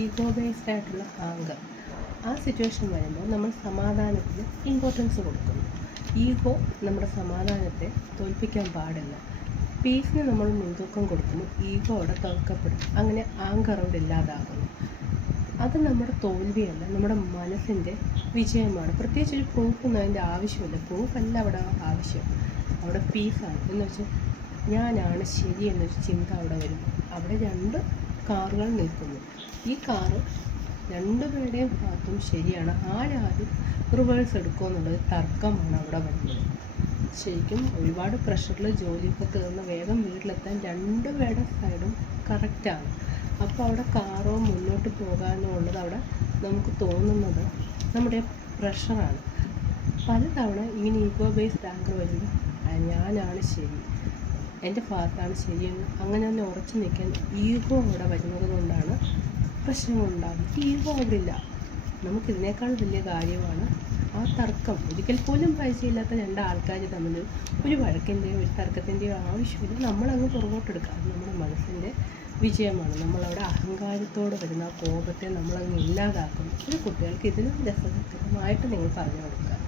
Ego based ആയിട്ടുള്ള anchor. ആ situation വരുമ്പോൾ നമ്മൾ സമാധാനത്തിന് ഇമ്പോർട്ടൻസ് കൊടുക്കുന്നു. ഈഗോ നമ്മുടെ സമാധാനത്തെ തോൽപ്പിക്കാൻ പാടില്ല. പീസിന് നമ്മൾ മുൻതൂക്കം കൊടുക്കുന്നു, ഈഗോ അവിടെ തോൽക്കപ്പെടും. അങ്ങനെ ആങ്കർ അവിടെ ഇല്ലാതാകുന്നു. അത് നമ്മുടെ തോൽവിയല്ല, നമ്മുടെ മനസ്സിൻ്റെ വിജയമാണ്. പ്രത്യേകിച്ച് ഒരു പ്രൂഫൊന്നും അതിൻ്റെ ആവശ്യമില്ല. പ്രൂഫല്ല അവിടെ ആവശ്യം. അവിടെ പീസാണ്. എന്ന് വെച്ചാൽ ഞാനാണ് ശരി എന്നൊരു ചിന്ത അവിടെ വരും. അവിടെ രണ്ട് കാറുകൾ നിൽക്കുന്നു. ഈ കാറ് രണ്ടുപേരുടെയും ഭാഗത്തും ശരിയാണ്. ആരാദ്യം റിവേഴ്സ് എടുക്കുമെന്നുള്ളത് തർക്കമാണ് അവിടെ വരുന്നത്. ശരിക്കും ഒരുപാട് പ്രഷറിൽ ജോലിയൊക്കെ തീർന്ന് വേഗം വീട്ടിലെത്താൻ രണ്ടുപേരുടെ സൈഡും കറക്റ്റാണ്. അപ്പോൾ അവിടെ കാറോ മുന്നോട്ട് പോകാനോ ഉള്ളത് അവിടെ നമുക്ക് തോന്നുന്നത് നമ്മുടെ പ്രഷറാണ്. പലതവണ ഇങ്ങനെ ഈഗോ ബേസ്ഡ് ആങ്കർ വരുമ്പോൾ ഞാനാണ് ശരി, എൻ്റെ ഭാഗത്താണ് ശരിയെന്ന് അങ്ങനെ തന്നെ ഉറച്ചു നിൽക്കാൻ ഈഗോ അവിടെ വരുന്നത് കൊണ്ടാണ് പ്രശ്നങ്ങളുണ്ടാകും. ഈഗോ അവിടെ ഇല്ല. നമുക്കിതിനേക്കാൾ വലിയ കാര്യമാണ് ആ തർക്കം. ഒരിക്കൽ പോലും പരിചയമില്ലാത്ത രണ്ടാൾക്കാർ തമ്മിൽ ഒരു വഴക്കിൻ്റെയോ ഒരു തർക്കത്തിൻ്റെയോ ആവശ്യമില്ല. നമ്മളങ്ങ് പുറകോട്ടെടുക്കുക. അത് നമ്മുടെ മനസ്സിൻ്റെ വിജയമാണ്. നമ്മളവിടെ അഹങ്കാരത്തോടെ വരുന്ന ആ കോപത്തെ നമ്മളങ്ങ് ഇല്ലാതാക്കുന്നു. ഒരു കുട്ടികൾക്ക് ഇതിനും രസകരമായിട്ട് നിങ്ങൾ പറഞ്ഞു കൊടുക്കുക.